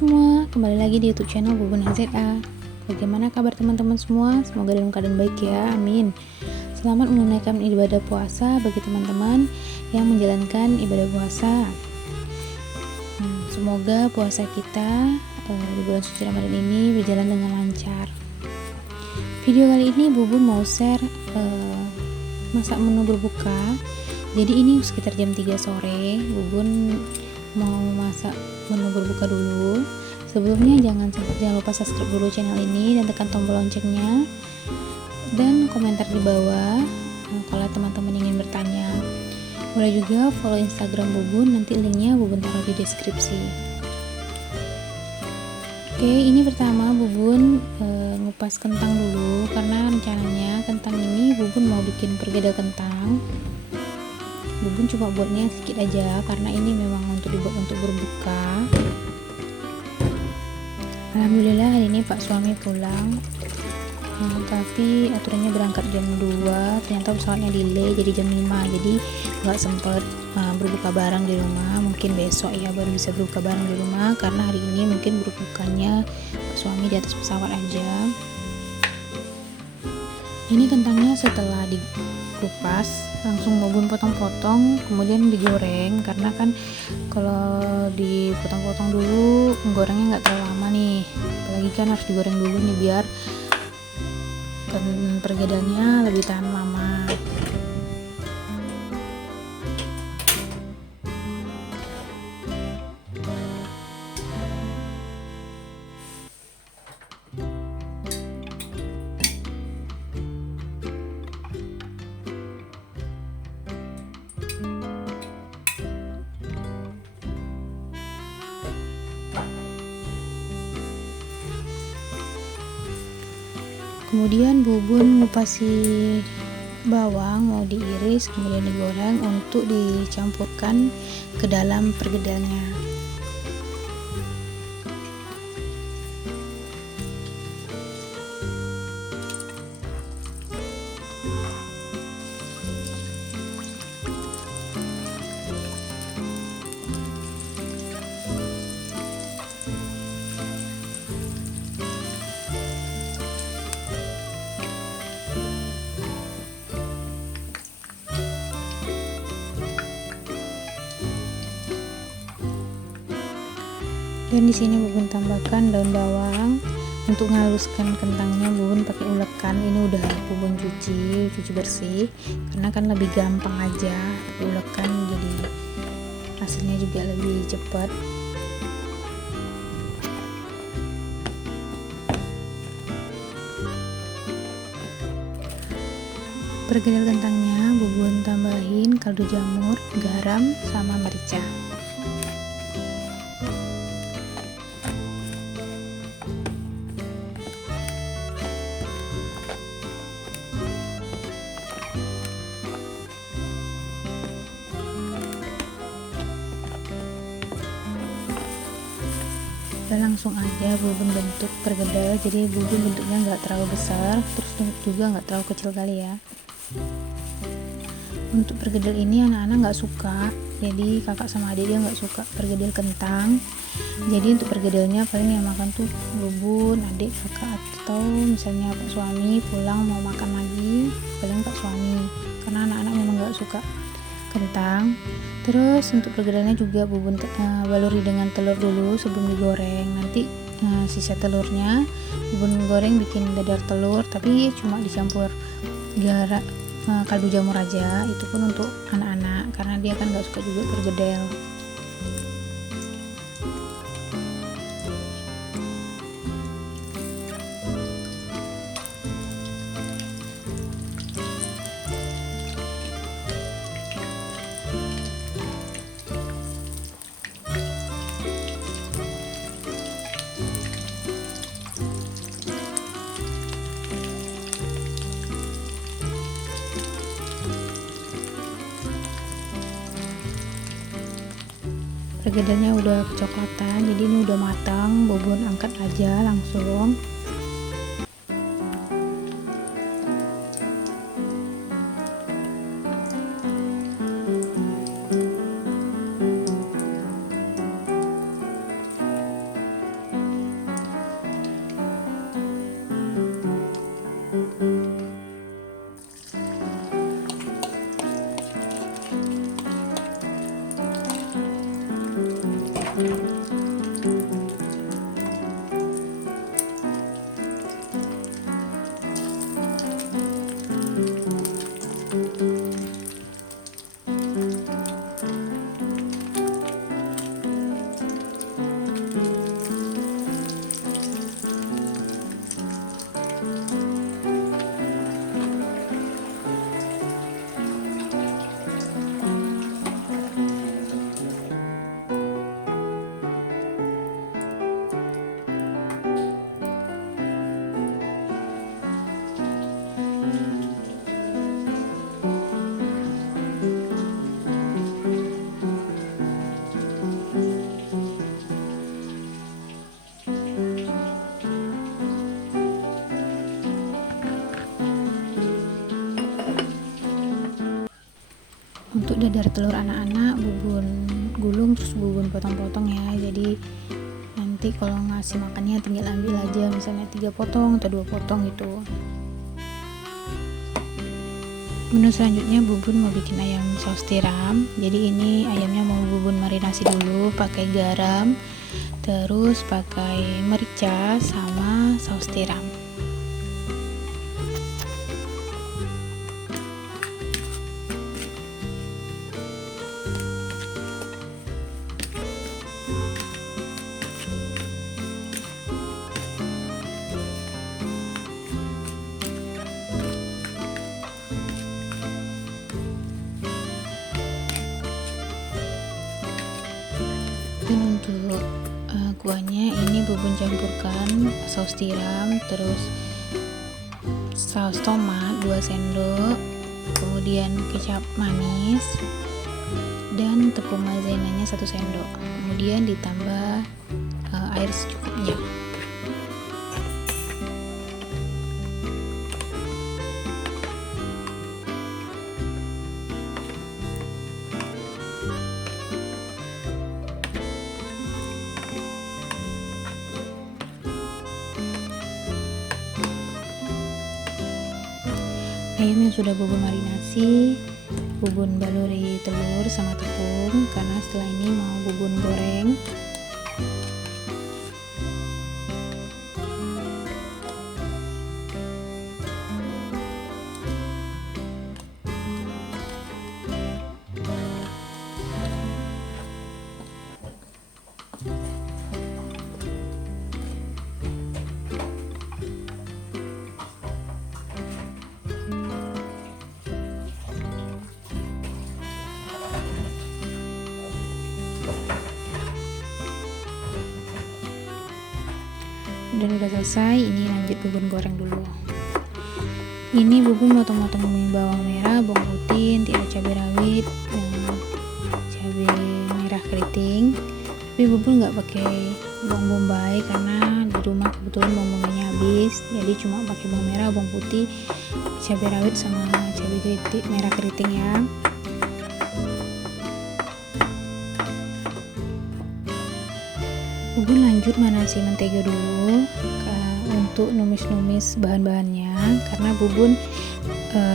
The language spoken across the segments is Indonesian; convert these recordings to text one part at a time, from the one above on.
semua, kembali lagi di YouTube channel Bubun HZA. Bagaimana kabar teman-teman semua? Semoga dalam keadaan baik ya, amin. Selamat menunaikan ibadah puasa bagi teman-teman yang menjalankan ibadah puasa. Semoga puasa kita di bulan suci Ramadan ini berjalan dengan lancar. Video kali ini Bubun mau share masak menu berbuka. Jadi ini sekitar jam 3 sore, Bubun mau masak menu berbuka dulu. Sebelumnya jangan lupa subscribe dulu channel ini dan tekan tombol loncengnya dan komentar di bawah kalau teman-teman ingin bertanya. Boleh juga follow Instagram Bubun, nanti linknya Bubun taruh di deskripsi. Oke, ini pertama Bubun ngupas kentang dulu, karena rencananya kentang ini Bubun mau bikin perkedel kentang. Bubun coba buatnya sedikit aja karena ini memang untuk dibuat untuk berbuka. Alhamdulillah hari ini Pak suami pulang, tapi aturannya berangkat jam 2, ternyata pesawatnya delay jadi jam 5, jadi nggak sempet berbuka bareng di rumah. Mungkin besok ya baru bisa berbuka bareng di rumah, karena hari ini mungkin berbukanya Pak suami di atas pesawat aja. Ini kentangnya setelah dikupas langsung Bubun potong-potong, kemudian digoreng, karena kan kalau dipotong-potong dulu gorengnya nggak terlalu lama nih, apalagi kan harus digoreng dulu nih biar pergedelnya lebih tahan lama. Kemudian Bubun ngupasi bawang mau diiris, kemudian digoreng untuk dicampurkan ke dalam pergedelnya. Dan di sini Bubun tambahkan daun bawang. Untuk menghaluskan kentangnya Bubun pakai ulekan. Ini udah Bubun cuci bersih, karena kan lebih gampang aja ulekan, jadi hasilnya juga lebih cepat. Perkedel kentangnya Bubun tambahin kaldu jamur, garam, sama merica. Langsung aja Bubun bentuk perkedel, jadi Bubun bentuknya nggak terlalu besar, terus juga nggak terlalu kecil kali ya. Untuk perkedel ini anak-anak nggak suka, jadi kakak sama adik dia nggak suka perkedel kentang. Jadi untuk pergedelnya paling yang makan tuh Bubun, adik, kakak, atau misalnya Pak suami pulang mau makan lagi paling Pak suami, karena anak-anak memang nggak suka kentang. Terus untuk pergedelnya juga Bubun baluri dengan telur dulu sebelum digoreng. Nanti sisa telurnya Bubun goreng bikin dadar telur, tapi cuma dicampur kaldu jamur aja. Itu pun untuk anak-anak karena dia kan nggak suka juga pergedel. Pergedelnya udah kecoklatan, jadi ini udah matang. Bubun angkat aja langsung. Udah dari telur anak-anak, bubun gulung, terus bubun potong-potong ya. Jadi nanti kalau ngasih makannya tinggal ambil aja, misalnya 3 potong atau 2 potong gitu. Menu selanjutnya bubun mau bikin ayam saus tiram. Jadi ini ayamnya mau bubun marinasi dulu pakai garam, terus pakai merica sama saus tiram. Dan untuk kuahnya ini bubun campurkan saus tiram, terus saus tomat 2 sendok, kemudian kecap manis dan tepung maizenanya 1 sendok, kemudian ditambah air secukupnya. Ayam yang sudah bubun marinasi, bubun baluri telur sama tepung, karena setelah ini mau bubun goreng. Dan udah selesai, ini lanjut bubun goreng dulu. Ini bubun motong-motong bawang merah, bawang putih, tidak cabai rawit, dan cabai merah keriting. Tapi bubun nggak pakai bawang bombay karena di rumah kebetulan bawang bombaynya habis, jadi cuma pakai bawang merah, bawang putih, cabai rawit sama cabai keriting, merah keriting ya. Bubun lanjut manasi mentega dulu untuk numis-numis bahan-bahannya, karena bubun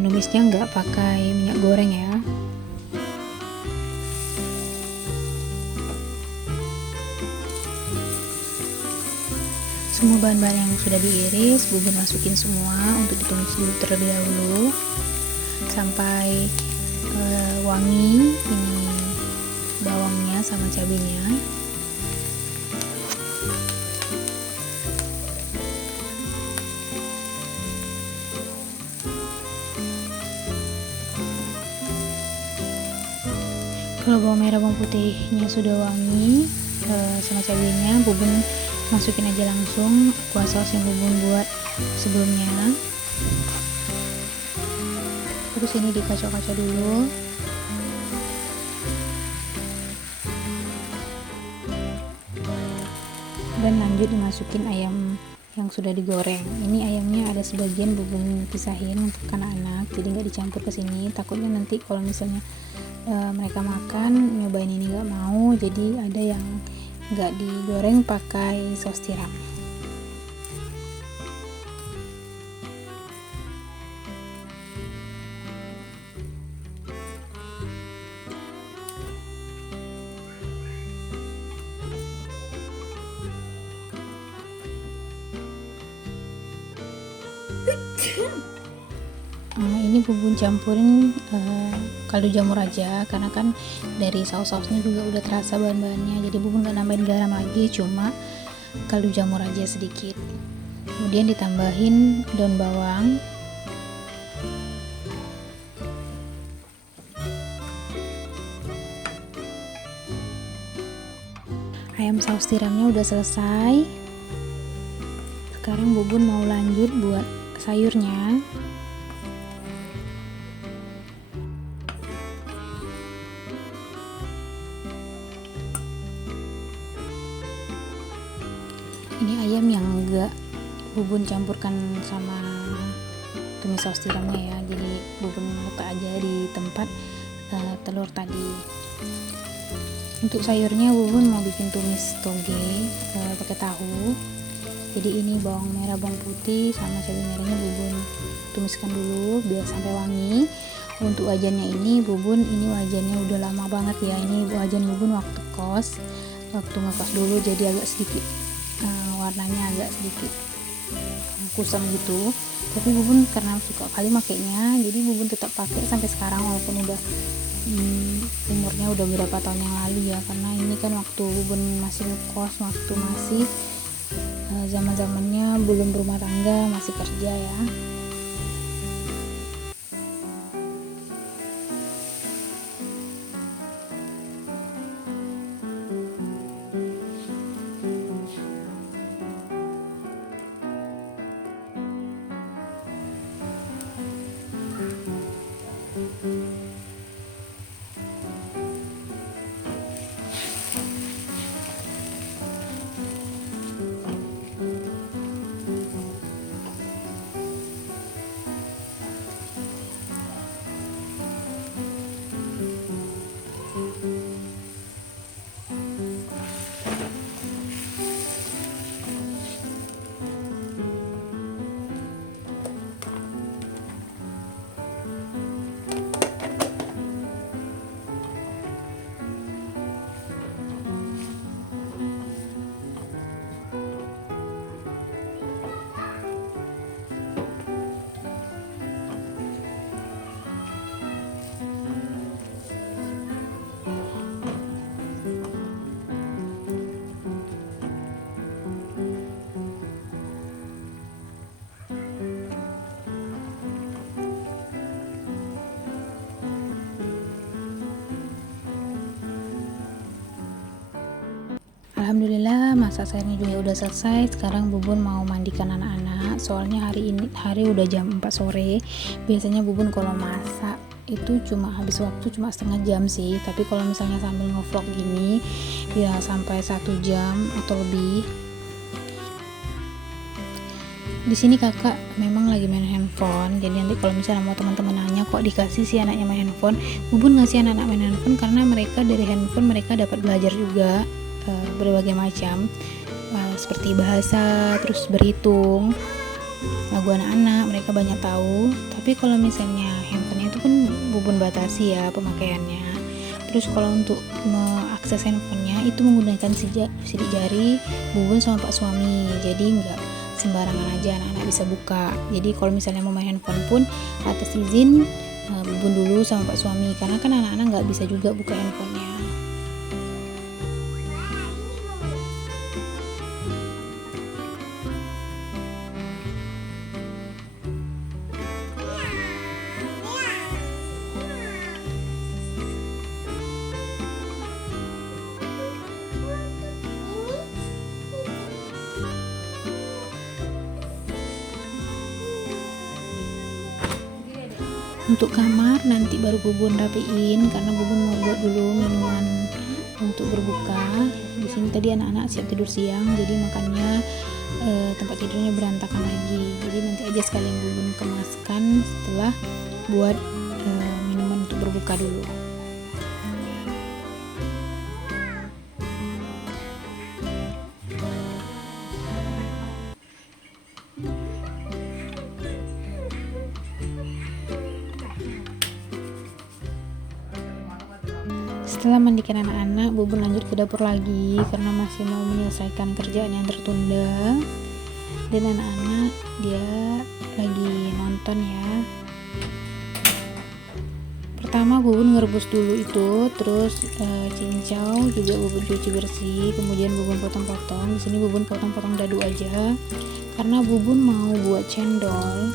numisnya nggak pakai minyak goreng ya. Semua bahan-bahan yang sudah diiris bubun masukin semua untuk ditumis dulu terlebih dahulu sampai wangi ini bawangnya sama cabenya. Kalau bawang merah bawang putihnya sudah wangi sama cabenya, bubun masukin aja langsung kuah saus yang bubun buat sebelumnya. Terus ini dikacau-kacau dulu. Dan lanjut dimasukin ayam yang sudah digoreng. Ini ayamnya ada sebagian bubun pisahin untuk anak-anak, jadi nggak dicampur ke sini. Takutnya nanti kalau misalnya mereka makan nyobain ini nggak mau, jadi ada yang nggak digoreng pakai saus tiram. Ini bubun campurin kaldu jamur aja, karena kan dari saus-sausnya juga udah terasa bahan-bahannya, jadi bubun gak nambahin garam lagi, cuma kaldu jamur aja sedikit. Kemudian ditambahin daun bawang, ayam saus tiramnya udah selesai. Sekarang bubun mau lanjut buat sayurnya. Ini ayam yang enggak bubun campurkan sama tumis saus tiramnya ya, jadi bubun letak aja di tempat telur tadi. Untuk sayurnya bubun mau bikin tumis toge pakai tahu. Jadi ini bawang merah, bawang putih sama cabai merahnya bubun tumiskan dulu biar sampai wangi. Untuk wajannya ini wajannya udah lama banget ya, ini wajan bubun waktu ngekos dulu, jadi agak sedikit warnanya agak sedikit kusam gitu, tapi bubun karena suka kali makainya, jadi bubun tetap pakai sampai sekarang walaupun udah umurnya udah berapa tahun yang lalu ya, karena ini kan waktu bubun masih ngekos, waktu masih zaman-zamannya belum berumah tangga, masih kerja ya. Alhamdulillah masak sayurnya juga udah selesai. Sekarang bubun mau mandikan anak-anak, soalnya hari udah jam 4 sore. Biasanya bubun kalau masak itu cuma habis waktu cuma setengah jam sih, tapi kalau misalnya sambil ngevlog gini ya sampai 1 jam atau lebih. Di sini kakak memang lagi main handphone, jadi nanti kalau misalnya mau teman-teman nanya kok dikasih sih anaknya main handphone, bubun ngasih anak-anak main handphone karena mereka dari handphone mereka dapat belajar juga berbagai macam seperti bahasa, terus berhitung, lagu anak-anak, mereka banyak tahu. Tapi kalau misalnya handphonenya itu kan bubun batasi ya pemakaiannya. Terus kalau untuk mengakses handphonenya itu menggunakan sidik jari bubun sama pak suami, jadi nggak sembarangan aja anak-anak bisa buka. Jadi kalau misalnya mau main handphone pun atas izin bubun dulu sama pak suami, karena kan anak-anak nggak bisa juga buka handphonenya. Untuk kamar nanti baru bubun rapiin, karena bubun mau buat dulu minuman untuk berbuka. Di sini tadi anak-anak siap tidur siang, jadi makanya tempat tidurnya berantakan lagi. Jadi nanti aja sekalian bubun kemaskan setelah buat minuman untuk berbuka dulu. Setelah mandikan anak-anak, bubun lanjut ke dapur lagi karena masih mau menyelesaikan kerjaan yang tertunda. Dan anak-anak dia lagi nonton ya. Pertama bubun ngerebus dulu itu, terus cincau juga bubun cuci bersih, kemudian bubun potong-potong. Di sini bubun potong-potong dadu aja karena bubun mau buat cendol.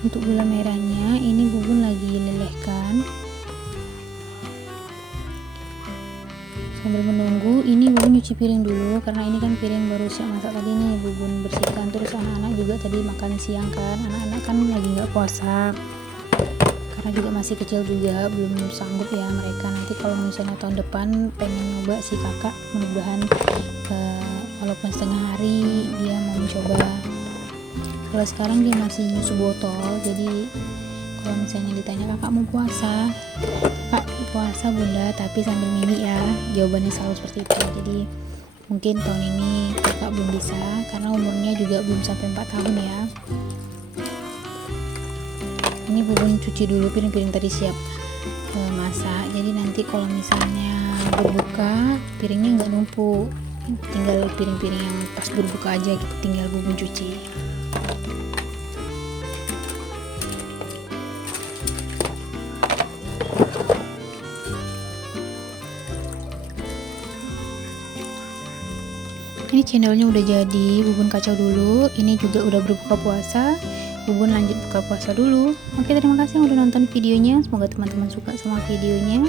Untuk gula merahnya ini Bubun lagi lelehkan. Sambil menunggu ini Bubun nyuci piring dulu, karena ini kan piring baru siap masak tadi nih Bubun bersihkan. Terus anak-anak juga tadi makan siang kan, anak-anak kan lagi nggak puasa karena juga masih kecil juga, belum sanggup ya mereka. Nanti kalau misalnya tahun depan pengen nyoba si kakak, mudah-mudahan walaupun setengah hari dia mau mencoba. Kalau sekarang dia masih nyusu botol, jadi kalau misalnya ditanya kakak mau puasa, kak puasa bunda tapi sambil mimi ya, jawabannya selalu seperti itu. Jadi mungkin tahun ini kakak belum bisa karena umurnya juga belum sampai 4 tahun ya. Ini Bubun cuci dulu piring-piring tadi siap masak, jadi nanti kalau misalnya berbuka piringnya nggak numpuk, tinggal piring-piring yang pas berbuka aja gitu, tinggal Bubun cuci. Ini cendolnya udah jadi, Bubun kacau dulu. Ini juga udah berbuka puasa, Bubun lanjut buka puasa dulu. Oke, terima kasih yang udah nonton videonya, semoga teman-teman suka sama videonya.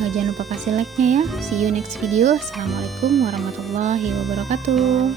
Jangan lupa kasih like-nya ya. See you next video. Assalamualaikum warahmatullahi wabarakatuh.